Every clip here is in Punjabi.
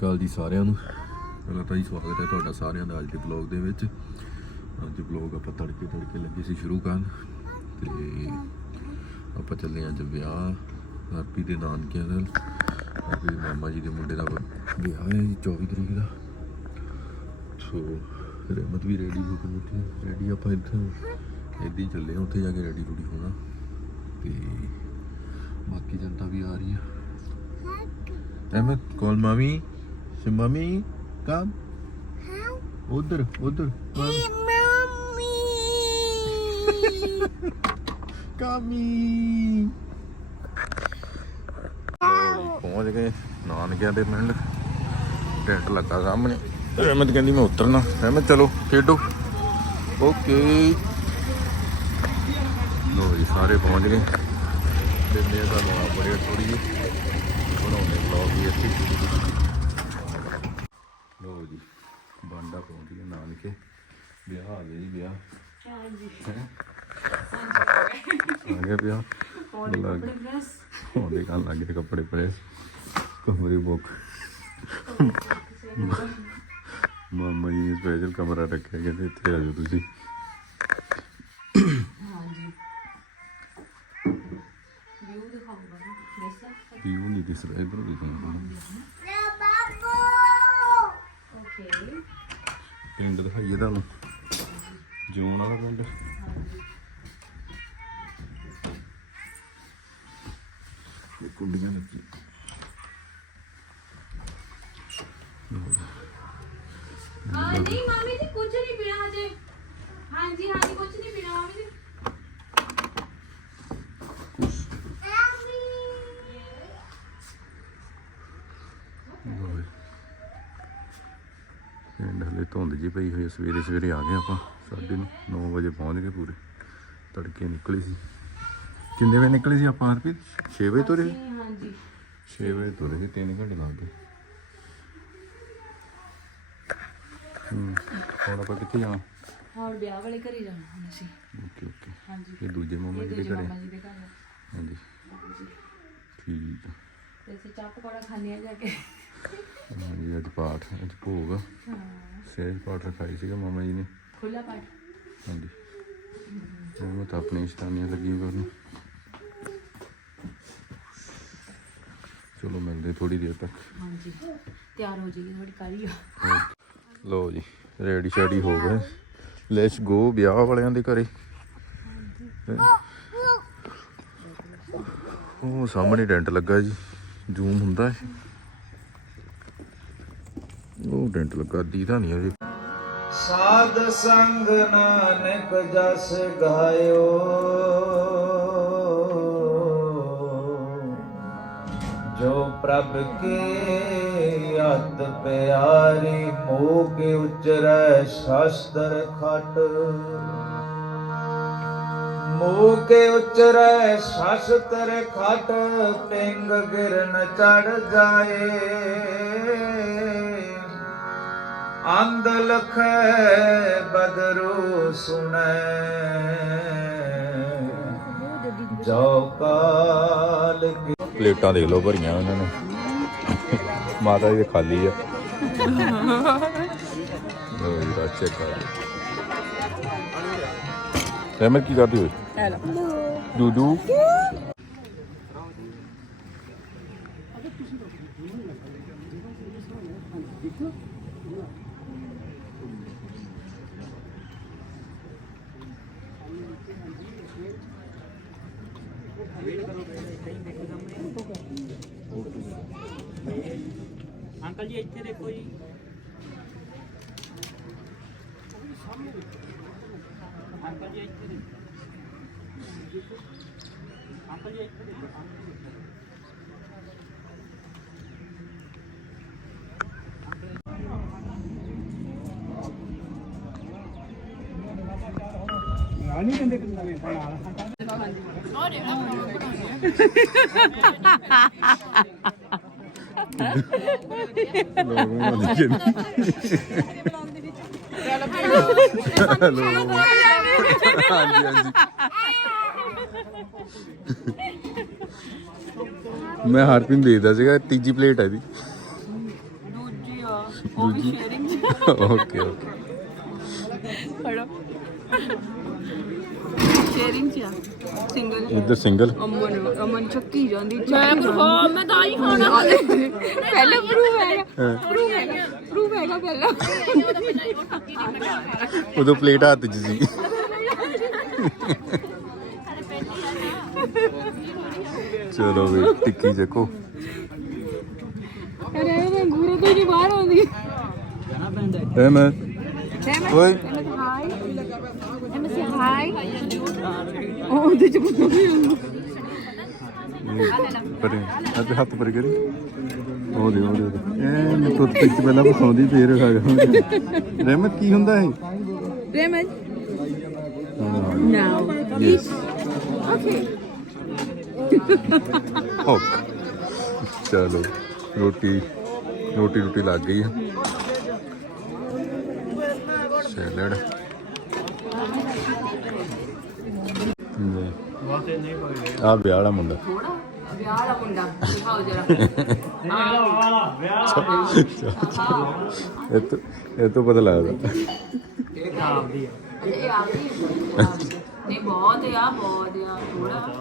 ਕਾਲ ਜੀ ਸਾਰਿਆਂ ਨੂੰ। ਪਹਿਲਾਂ ਤਾਂ ਜੀ ਸਵਾਗਤ ਹੈ ਤੁਹਾਡਾ ਸਾਰਿਆਂ ਦਾ ਅੱਜ ਦੇ ਵਲੌਗ ਦੇ ਵਿੱਚ। ਅੱਜ ਵਲੌਗ ਆਪਾਂ ਤੜਕੇ ਤੜਕੇ ਲੱਗੇ ਸੀ ਸ਼ੁਰੂ ਕਰਨ। ਤੇ ਆਪਾਂ ਚੱਲੇ ਹਾਂ ਅੱਜ ਵਿਆਹ ਹਰਪੀ ਦੇ ਨਾਨਕਿਆਂ ਹਰਪੀ ਦੇ ਮਾਮਾ ਜੀ ਦੇ ਮੁੰਡੇ ਦਾ ਵਿਆਹ ਹੈ ਜੀ 24 ਤਰੀਕ ਦਾ। ਸੋ ਰਹਿਮਤ ਵੀ ਰੈਡੀ ਹੋ ਕੇ ਬੈਠੀ ਰੈਡੀ ਆਪਾਂ ਇੱਥੇ ਇੱਦਾਂ ਹੀ ਚੱਲੇ ਹਾਂ ਉੱਥੇ ਜਾ ਕੇ ਰੈਡੀ ਰੂਡੀ ਹੋਣਾ। ਤੇ ਬਾਕੀ ਜਨਤਾ ਵੀ ਆ ਰਹੀ ਆ। Ahmed, call Say, mommy, come. ਉਧਰ ਉਧਰ ਕਾਮੀ। ਪਹੁੰਚ ਗਏ। ਨਾਨਕਿਆਂ ਦੇ ਪਿੰਡ। ਟੈਂਟ ਲੱਗਾ ਸਾਹਮਣੇ। ਰਹਿਮਤ ਕਹਿੰਦੀ ਮੈਂ ਉਤਰਨਾ। ਰਹਿਮਤ ਚਲੋ ਖੇਡੋ। ਓਕੇ। ਲੋ ਜੀ ਸਾਰੇ ਪਹੁੰਚ ਗਏ। ਦਿੰਦੇ ਆ ਤੁਹਾਨੂੰ ਆ ਬੜੀ ਥੋੜੀ ਜਿਹੀ। ਬਣਾਉਂਦੇ ਵਲੌਗ ਵੀ ਇੱਥੇ। ਲੋ ਜੀ ਬਾਂਡਾ ਪਹੁੰਚ ਗਿਆ ਨਾਨਕੇ। ਵਿਆਹ ਆ ਗਿਆ ਜੀ ਵਿਆਹ। ਹੈਂ? ਆ ਗਿਆ ਵਿਆਹ। ਉਹਦੇ ਕੰਨ ਲੱਗ ਗਏ ਕੱਪੜੇ ਪ੍ਰੈਸ ਕਮਰੇ ਬੁੱਕ ਮਾਮਾ ਜੀ ਨੇ ਸਪੈਸ਼ਲ ਕਮਰਾ ਰੱਖਿਆ ਕਹਿੰਦੇ ਇੱਥੇ ਆ ਜਾਓ ਤੁਸੀਂ। ਵਿਊ ਦਿਖਾਉਂਗਾ ਦੱਸਾਂ ਵੀਊ ਨਹੀਂ ਦਿਸ ਰਿਹਾ ਇਧਰ ਦੇਖੋ ਓਕੇ ਪਿੰਡ ਦਿਖਾਈਏ ਤੁਹਾਨੂੰ ਜੂਨ ਵਾਲਾ ਪਿੰਡ ਇਹ ਕੁੰਡੀਆਂ ਲੱਗੀ ਹਾਂ ਨਹੀਂ ਮਾਮੀ ਜੀ ਕੁਝ ਨਹੀਂ ਪੀਣਾ ਹਜੇ ਹਾਂਜੀ ਹਾਂਜੀ ਕੁਝ ਨਹੀਂ ਪੀਣਾ ਮਾਮੀ ਜੀ ਲਓ ਜੀ। ਪਿੰਡ ਹਲੇ ਧੁੰਦ ਜੀ ਪਈ ਹੋਈ ਸਵੇਰੇ ਸਵੇਰੇ ਆ ਗਏ ਆਪਾਂ ਸਾਢੇ 9 ਵਜੇ ਪਹੁੰਚ ਗਏ ਪੂਰੇ। ਤੜਕੇ ਨਿਕਲੇ ਸੀ। ਕਿੰਨੇ ਵਜੇ ਨਿਕਲੇ ਸੀ ਆਪਾਂ ਹਰਪ੍ਰੀਤ? 6 ਵਜੇ ਤੁਰੇ? ਹਾਂਜੀ 6 ਵਜੇ ਤੁਰੇ ਸੀ 3 ਘੰਟੇ ਲੱਗ ਗਏ। ਹੂੰ ਹੁਣ ਆਪਾਂ ਕਿੱਥੇ ਜਾਣਾ? ਹੁਣ ਵਿਆਹ ਵਾਲੇ ਘਰੇ ਜਾਣਾ ਹੁਣ ਅਸੀਂ। Okay okay. ਹਾਂਜੀ। ਇਹ ਦੂਜੇ ਮਾਮਾ ਜੀ ਦੇ ਘਰੇ। ਹਾਂਜੀ। ਠੀਕ ਆ। ਤੇ ਚਾਹ ਪਕੌੜਾ ਖਾਣੇ ਆ ਜਾ ਕੇ। ਅੱਜ ਪਾਠ ਅੱਜ ਭੋਗ। ਹਾਂ। ਸਹਿਜ ਪਾਠ ਰਖਾਈ ਸੀਗਾ ਮਾਮਾ ਜੀ ਨੇ। ਖੁੱਲਾ ਪਾਠ। ਹਾਂਜੀ। ਉਹ ਤਾਂ ਆਪਣੀ ਸ਼ਤਾਨੀਆਂ ਲੱਗੀਆਂ ਕਰਨ। ਚਲੋ ਮਿਲਦੇ ਥੋੜੀ ਦੇਰ ਤੱਕ। ਹਾਂਜੀ। ਤਿਆਰ ਹੋ ਜਾਈਏ ਥੋੜੀ ਕਾਲੀ ਆ ਲੋ ਜੀ ਰੈਡੀ ਸ਼ੈਡੀ ਹੋ ਗਏ। ਲੈਟਸ ਗੋ ਵਿਆਹ ਵਾਲਿਆਂ ਦੇ ਘਰੇ। ਉਹ ਸਾਹਮਣੇ ਟੈਂਟ ਲੱਗਾ ਜੀ। ਜ਼ੂਮ ਹੁੰਦਾ ਹੈ। ਉਹ ਟੈਂਟ ਲੱਗਾ, ਦੀਦਾ ਨਹੀਂ ਅਜੇ। ਸਾਧ ਸੰਗ ਨਾਨਕ ਜਸ ਗਾਇਓ। ਜੋ ਪ੍ਰਭ ਕੇ ਅਤ ਪਿਆਰੀ ਮੋਹ ਕੇ ਉਚਰੈ ਸ਼ਾਸਤਰ ਖਟ। ਮੋਹ ਕੇ ਉਚਰੈ ਸ਼ਾਸਤਰ ਖਟ, ਪਿੰਗ ਗਿਰਨ ਚੜ ਜਾਏ। ਅੰਧ ਲਖੈ ਬਦਰੂ ਸੁਣੈ। ਜੋ ਕਾਲ ਕੀ ਪਲੇਟਾਂ ਦੇਖ ਲਓ ਭਰੀਆਂ ਉਹਨਾਂ ਨੇ। ਮਾਤਾ ਜੀ ਦੇ ਖਾਲੀ ਆ। ਲੋ ਜੀ ਰਾਚੇ ਕਰ ਰਹਿਮਤ ਕੀ ਕਰਦੀ ਹੋਈ? ਦੂਦੂ ਅੰਕਲ ਜੀ ਇੱਥੇ ਦੇਖੋ ਜੀ ਅੰਕਲ ਜੀ ਇੱਥੇ ਦੇਖੋ ਅੰਕਲ ਜੀ ਇੱਥੇ ਦੇਖੋ ਰਾਣੀ ਕਹਿੰਦੇ ਕਿ ਨਵੇਂ ਨਾਲ ਹੈਲੋ ਹਾਂਜੀ ਹਾਂਜੀ ਮੈਂ ਹਰਪਿਨ ਦੇਖਦਾ ਸੀਗਾ ਤੀਜੀ ਪਲੇਟ ਹੈ ਦੀ ਦੂਜੀ ਓਕੇ ਓਕੇ ਫੜੋ ਸ਼ੇਅਰਿੰਗ ਚ ਆ ਸਿੰਗਲ ਇੱਧਰ ਸਿੰਗਲ ਅਮਨ ਅਮਨ ਚੱਕੀ ਜਾਂਦੀ ਮੈਂ ਪਰ ਮੈਂ ਤਾਂ ਹੀ ਖਾਣਾ। ਪਹਿਲਾਂ ਪ੍ਰੂਫ ਹੈਗਾ ਪ੍ਰੂਫ ਹੈਗਾ। ਪ੍ਰੂਫ ਹੈਗਾ ਪਹਿਲਾਂ। ਉਦੋਂ ਪਲੇਟ ਹੱਥ 'ਚ ਸੀ। ਚਲੋ ਵੀ ਟਿੱਕੀ ਚੱਕੋ। ਅਰੇ ਮੈਂ ਗੂਰੇ ਤੋਂ ਨਹੀਂ ਬਾਹਰ ਆਉਂਦੀ। ਐ ਮੈਂ ਓਏ। ਹਾਈ ਐਮ ਸੇ ਹਾਈ ਉਹ ਉਹਦੇ ਚ ਕੁੱਤਾ ਵੀ ਹੁੰਦਾ ਪਰੇ ਹੱਥ ਹੱਥ ਪਰੇ ਕਰੀ ਉਹ ਦੇ ਉਹ ਦੇ ਐ ਮੈਂ ਟੁੱਟ ਪਿੱਛ ਪਹਿਲਾਂ ਬਸਾਉਂਦੀ ਫੇਰ ਖਾ ਗਿਆ ਰਹਿਮਤ ਕੀ ਹੁੰਦਾ ਇਹ ਰੇਮਨ? ਹਾਂ ਨਾਓ ਯੈਸ ਓਕੇ ਓਕ ਚਲੋ ਰੋਟੀ ਰੋਟੀ ਰੋਟੀ ਲੱਗ ਗਈ ਹੈ ਸੈਲਡ। ਆ ਵਿਆਹ ਵਾਲਾ ਮੁੰਡਾ। ਥੋੜਾ ਵਿਆਹ ਵਾਲਾ ਮੁੰਡਾ ਦਿਖਾਓ ਜਰਾ। ਇਹ ਤੋਂ ਇਹ ਤੋਂ ਪਤਾ ਲੱਗਦਾ। ਇਹ ਆ। ਗਈ ਨਹੀਂ ਬਹੁਤ ਆ ਬਹੁਤ ਆ। ਥੋੜਾ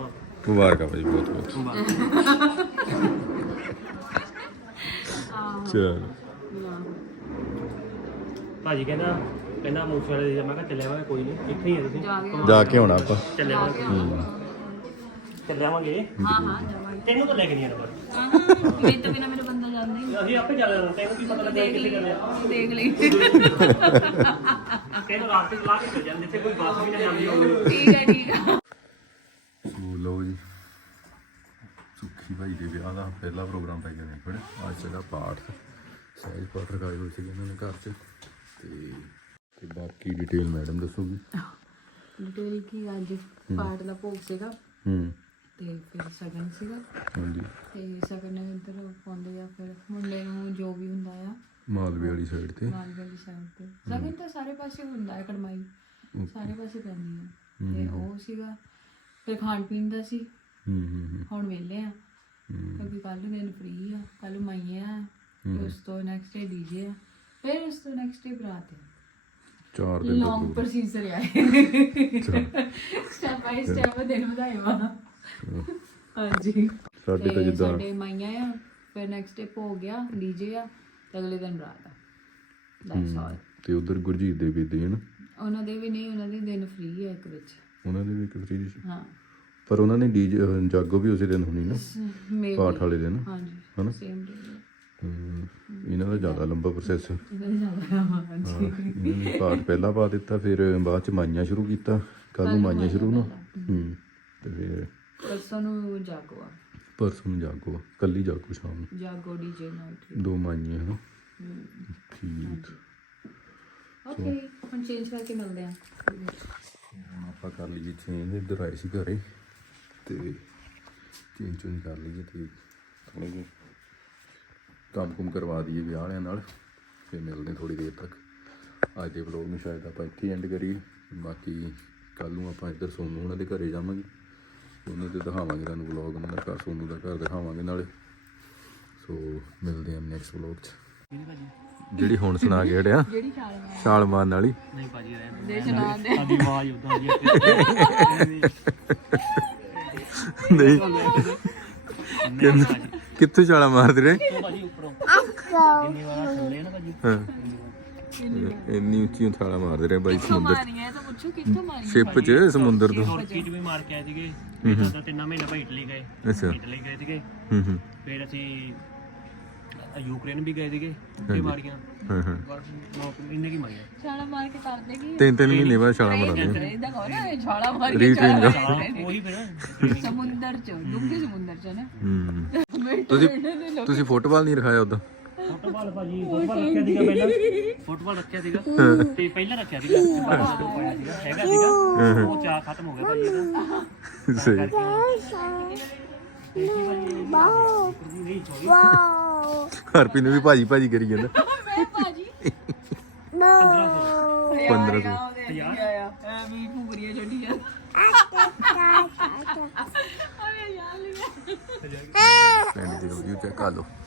ਮੁਬਾਰਕਾਂ ਭਾਈ ਬਹੁਤ ਬਹੁਤ। ਚਲ। ਭਾਜੀ ਕਹਿੰਦਾ ਕਹਿੰਦਾ ਮੂਸੇ ਵਾਲੇ ਦੇ ਮੈਂ ਕਿਹਾ ਚੱਲਿਆ ਮੈਂ ਕੋਈ ਨਹੀਂ। ਇੱਥੇ ਹੀ ਆ ਤੁਸੀਂ। ਜਾ ਕੇ ਆਉਣਾ ਆਪਾਂ। ਚੱਲਿਆ ਜਾ ਆਉਣਾ। ਚੱਲਿਆਵਾਂਗੇ ਹਾਂ ਹਾਂ ਜਾਵਾਂਗੇ ਤੈਨੂੰ ਤਾਂ ਲੈ ਕੇ ਨਹੀਂ ਆਣਾ ਮੇਰੇ ਤੋਂ ਬਿਨਾ ਮੇਰਾ ਬੰਦਾ ਜਾਂਦਾ ਹੀ ਨਹੀਂ। ਅਸੀਂ ਆਪੇ ਚੱਲ ਜਾਣਾ ਤੈਨੂੰ ਕੀ ਪਤਾ ਲੱਗਿਆ ਦੇਖ ਕਿੱਥੇ ਲਈ ਚੱਲਿਆ। ਦੇਖ ਲਈ ਤੈਨੂੰ ਰਾਸਤੇ 'ਚ ਲਾ ਕੇ ਚੱਲ ਜਾਂਦੇ ਜਿੱਥੇ ਕੋਈ ਬੱਸ ਵੀ ਨਾ ਜਾਂਦੀ ਹੋਵੇ। ਠੀਕ ਹੈ ਠੀਕ ਹੈ। ਸੋ ਲਓ ਜੀ ਸੁੱਖੀ ਭਾਈ ਦੇ ਵਿਆਹ ਦਾ ਪਹਿਲਾ ਪ੍ਰੋਗਰਾਮ ਪੈ ਗਿਆ ਨੇ ਫਿਰ ਅੱਜ ਸੀਗਾ ਪਾਠ ਸਹਿਜ ਪਾਠ ਰਖਾਏ ਹੋਏ ਸੀਗੇ ਇਹਨਾਂ ਨੇ ਘਰ 'ਚ। ਤੇ ਤੇ ਬਾਕੀ ਡਿਟੇਲ ਮੈਡਮ ਦੱਸੂਗੀ? ਡਿਟੇਲ ਕੀ ਅੱਜ? ਪਾਠ ਦਾ ਭੋਗ ਸੀਗਾ। ਹੂੰ। ਤੇ ਫਿਰ ਸਗਨ ਸੀਗਾ। ਹਾਂਜੀ। ਤੇ ਸਗਨ ਇੱਧਰ ਪਾਉਂਦੇ ਆ ਫਿਰ ਮੁੰਡੇ ਨੂੰ ਜੋ ਵੀ ਹੁੰਦਾ ਆ। ਮਾਲਵੇ ਵਾਲੀ ਸਾਈਡ ਤੇ। ਨਾਲ ਵਾਲੀ ਸਾਈਡ ਤੇ। ਸਗਨ ਤਾਂ ਸਾਰੇ ਪਾਸੇ ਹੁੰਦਾ ਹੈ ਕੜਮਾਈ। ਸਾਰੇ ਪਾਸੇ ਪੈਂਦੀ ਆ। ਤੇ ਉਹ ਸੀਗਾ ਫਿਰ ਖਾਣ ਪੀਣ ਦਾ ਸੀ। ਹੂੰ ਹੂੰ ਹੂੰ, ਹੁਣ ਵਿਹਲੇ ਆ। ਕਿਉਂਕਿ ਕੱਲ ਨੂੰ ਫ੍ਰੀ ਆ। ਕੱਲ ਨੂੰ ਮਾਈਏ ਆ। ਤੇ ਉਸ ਤੋਂ ਨੈਕਸਟ ਡੇ ਡੀਜੇ ਆ। ਫਿਰ ਉਸ ਤੋਂ ਨੈਕਸਟ ਡੇ ਬਰਾਤ ਆ। ਚਾਰ ਦਿਨ ਲੌਂਗ ਪ੍ਰੋਸੀਜਰ ਆ। ਸਟੈਪ ਬਾਈ ਸਟੈਪ ਦਿਨ ਵਧਾਏਵਾ ਹਾਂਜੀ। ਸਾਡੇ ਤਾਂ ਤੇ ਜਿੱਦਾਂ ਸਾਡੇ ਮਾਈਆਂ ਆ ਫਿਰ ਨੈਕਸਟ ਡੇ ਹੋ ਗਿਆ ਡੀਜੇ ਆ ਤੇ ਅਗਲੇ ਦਿਨ ਬਰਾਤ ਆ। ਦੈਟਸ ਆਲ ਤੇ ਉਧਰ ਗੁਰਜੀਤ ਦੇ ਵੀ ਦੇ ਹਨ ਉਹਨਾਂ ਦੇ ਵੀ ਨਹੀਂ ਉਹਨਾਂ ਦੇ ਦਿਨ ਫ੍ਰੀ ਆ ਇੱਕ ਵਿੱਚ। ਉਹਨਾਂ ਦੇ ਵੀ ਇੱਕ ਫ੍ਰੀ ਸੀ? ਹਾਂ। ਪਰ ਉਹਨਾਂ ਨੇ ਡੀਜੇ ਜਾਗੋ ਵੀ ਉਸੇ ਦਿਨ ਹੋਣੀ ਨਾ? ਮੇਬੀ ਪਾਠ ਵਾਲੇ ਦਿਨ। ਹਾਂਜੀ ਹਨਾ? ਸੇਮ ਡੇ ਹੂੰ, ਇਹਨਾਂ ਦਾ ਜ਼ਿਆਦਾ ਲੰਬਾ ਪ੍ਰੋਸੈਸ ਇਹਦਾ ਜ਼ਿਆਦਾ ਹਾਂਜੀ। ਪਾਠ ਪਹਿਲਾਂ ਪਾ ਦਿੱਤਾ ਫਿਰ ਬਾਅਦ ਚ ਮਾਈਆਂ ਸ਼ੁਰੂ ਕੀਤਾ। ਕੱਲ ਨੂੰ ਮਾਈਆਂ ਸ਼ੁਰੂ ਨਾ। ਹੂੰ ਤੇ ਫਿਰ ਪਰਸੋਂ ਨੂੰ ਜਾਗੋ ਆ। ਪਰਸੋਂ ਨੂੰ ਜਾਗੋ ਕੱਲੀ ਜਾਗੋ ਸ਼ਾਮ ਨੂੰ? ਜਾਗੋ ਡੀਜੇ ਨਾਈਟ ਦੋ ਮਾਈਆਂ ਹਨਾ? ਠੀਕ। ਓਕੇ ਹੁਣ ਚੇਂਜ ਕਰਕੇ ਮਿਲਦੇ ਆ। ਹੁਣ ਆਪਾਂ ਕਰ ਲਈਏ ਚੇਂਜ ਇੱਧਰ ਆਏ ਸੀ ਘਰੇ। ਤੇ ਚੇਂਜ ਚੇਂਜ ਕਰ ਲਈਏ ਤੇ ਥੋੜੇ ਜਿਹੇ ਕੰਮ ਕੁਮ ਕਰਵਾ ਦਈਏ ਵਿਆਹ ਵਾਲਿਆਂ ਨਾਲ। ਫਿਰ ਮਿਲਦੇ ਥੋੜੀ ਦੇਰ ਤੱਕ। ਅੱਜ ਦੇ ਵਲੋਗ ਨੂੰ ਸ਼ਾਇਦ ਆਪਾਂ ਇੱਥੇ ਐਂਡ ਕਰੀਏ। ਬਾਕੀ ਕੱਲ ਨੂੰ ਆਪਾਂ ਇੱਧਰ ਸੋਨੂ ਉਹਨਾਂ ਦੇ ਘਰੇ ਜਾਵਾਂਗੇ। ਉਹਨਾਂ ਦੇ ਦਿਖਾਵਾਂਗੇ ਤੁਹਾਨੂੰ ਵਲੋਗ ਉਹਨਾਂ ਦਾ ਘਰ ਸੋਨੂ ਦਾ ਘਰ ਦਿਖਾਵਾਂਗੇ ਨਾਲੇ। ਸੋ ਮਿਲਦੇ ਹਾਂ ਨੈਕਸਟ ਵਲੋਗ 'ਚ। ਜਿਹੜੀ ਹੁਣ ਸੁਣਾ ਕੇ ਹਟਿਆ। ਜਿਹੜੀ ਛਾਲ ਮਾਰ। ਛਾਲ ਮਾਰਨ ਵਾਲੀ। ਨਹੀਂ ਭਾਜੀ ਰਹਿਣ ਦੇ ਸੁਣਾ ਦੇ ਸਾਡੀ ਆਵਾਜ਼ ਉਦਾਂ ਦੀ ਨਹੀਂ। ਕਿੰਨ- ਕਿੱਥੇ ਛਾਲਾ ਮਾਰਦੇ ਰਹੇ? ਭਾਜੀ ਉੱਪਰੋਂ ਜਿੰਨੀ ਵਾਰ ਥੱਲੇ ਨਾ ਭਾਜੀ? ਹਾਂ। ਇੰਨੀ ਉੱਚੀ ਛਾਲਾ ਮਾਰਦੇ ਰਹੇ ਬਾਈ ਸਮੁੰਦਰ ਮਾਰੀਆਂ ਤਾਂ ਪੁੱਛੋ ਕਿੱਥੋਂ ਮਾਰੀ ਸ਼ਿਪ 'ਚ ਸਮੁੰਦਰ ਤੋਂ। ਤੁਰਕੀ ਚ ਵੀ ਮਾਰ ਕੇ ਆਏ ਸੀਗੇ। ਫਿਰ ਤਾਂ ਤਿੰਨ ਮਹੀਨੇ ਭਾਈ ਇਟਲੀ ਗਏ। ਅੱਛਾ। ਇਟਲੀ ਗਏ ਸੀਗੇ। ਹੂੰ ਹੂੰ। ਫਿਰ ਅਸੀਂ ਯੂਕਰੇਨ ਵੀ ਗਏ ਸੀਗੇ। ਉੱਥੇ ਮਾਰੀਆਂ। ਹਾਂ ਹਾਂ। ਇੰਨੇ ਕੀ ਮਾਰੀਆਂ। ਛਾਲਾ ਮਾਰ ਕੇ ਕਰਦੇ ਕੀ ਤਿੰਨ ਤਿੰਨ ਮਹੀਨੇ ਬਾਅਦ ਛਾਲਾ ਮਾਰਦੇ ਇਦਾਂ ਕਹੋ ਨਾ ਛਾਲਾ ਮਾਰ ਕੇ ਹਾਂ ਉਹੀ ਫਿਰ। ਸਮੁੰਦਰ ਚ ਡੂੰਘੇ ਸਮੁੰਦਰ ਚ ਨਾ। ਹੂੰ। ਤੁਸੀਂ ਤੁਸੀਂ ਫੁੱਟਬਾਲ ਨਹੀਂ ਰਖਾਇਆ ਉਦੋਂ? ਫੁੱਟਬਾਲ ਭਾਜੀ ਫੁੱਟਬਾਲ ਰੱਖਿਆ ਸੀਗਾ ਪਹਿਲਾਂ। ਫੁੱਟਬਾਲ ਰੱਖਿਆ ਸੀਗਾ ਤੇ ਪਹਿਲਾਂ ਰੱਖਿਆ ਸੀਗਾ ਵਿੱਚ ਜਦੋਂ ਪਾਇਆ ਸੀਗਾ ਹੈਗਾ ਸੀਗਾ। ਉਹ ਚਾਹ ਖਤਮ ਹੋ ਗਿਆ ਭਾਜੀ ਇਹਦਾ ਸਹੀ। ਨਹੀਂ ਸੌਰੀ ਹਰਪੀ ਨੂੰ ਵੀ ਭਾਜੀ ਭਾਜੀ ਕਰੀ ਜਾਂਦਾ। ਮੈਂ ਭਾਜੀ। 1500 ਐ ਵੀ ਭੂਰੀਆਂ ਛੱਡੀਆਂ ਅਰੇ ਯਾਰ ਲਿਆ ਪਿੰਡ ਦੀ ਵੀਡੀਓ ਚੈੱਕ ਕਰ ਲਓ ਕੋਈ ਗੱਲ ਨੀ। ਹੋਰ ਪਾ ਕੇ ਤੇ ਚਮਚੇ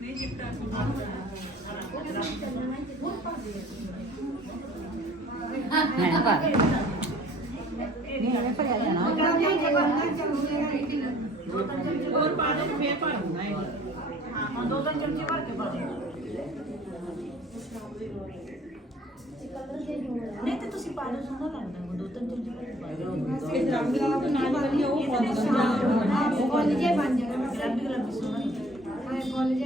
ਨਹੀਂ ਚਿੱਟਾ ਮੈਂ ਪਾ ਨਹੀਂ ਐਵੇਂ ਭਰਿਆ ਜਾਣਾ ਨਾਲ ਹੋਰ ਪਾ ਦੇ ਫੇਰ ਭਰ ਦੂੰਗਾ ਇਹ ਹਾਂ ਦੋ ਤਿੰਨ ਚਮਚੇ ਭਰ ਕੇ ਪਾ ਦੇ ਨਹੀਂ ਤੇ ਤੁਸੀਂ ਪਾ ਲਓ ਸੋਹਣਾ ਲੱਗਦਾ। ਦੋ ਤਿੰਨ ਚਮਚੇ ਭਰ ਕੇ ਪਾ ਦਿਓ ਇਹ ਰੰਗ ਦਾ ਨਾਲ ਵਾਲੀ ਉਹ ਉਹ ਬੋਲ ਜੇ ਬਣ ਜਾਣਾ ਗੁਲਾਬੀ ਗੁਲਾਬੀ ਸੋਹਣਾ ਬੋਲ ਜੇ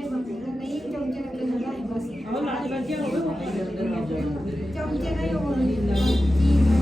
ਨਹੀਂ ਚਮਚੇ ਰੱਖ ਹੈ ਬਸ। ਉਹ ਲਾਲ ਵਰਜਿਆ ਹੋਵੇ ਚਮਚੇ ਨਾਲ ਹੀ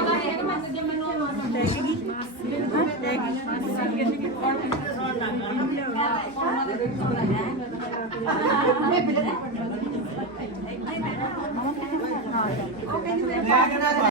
ਰਹਿਮਤ ਓਏ ਇਹਨੂੰ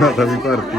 ਮਾਤਾ ਵੀ ਭਰਤੀ।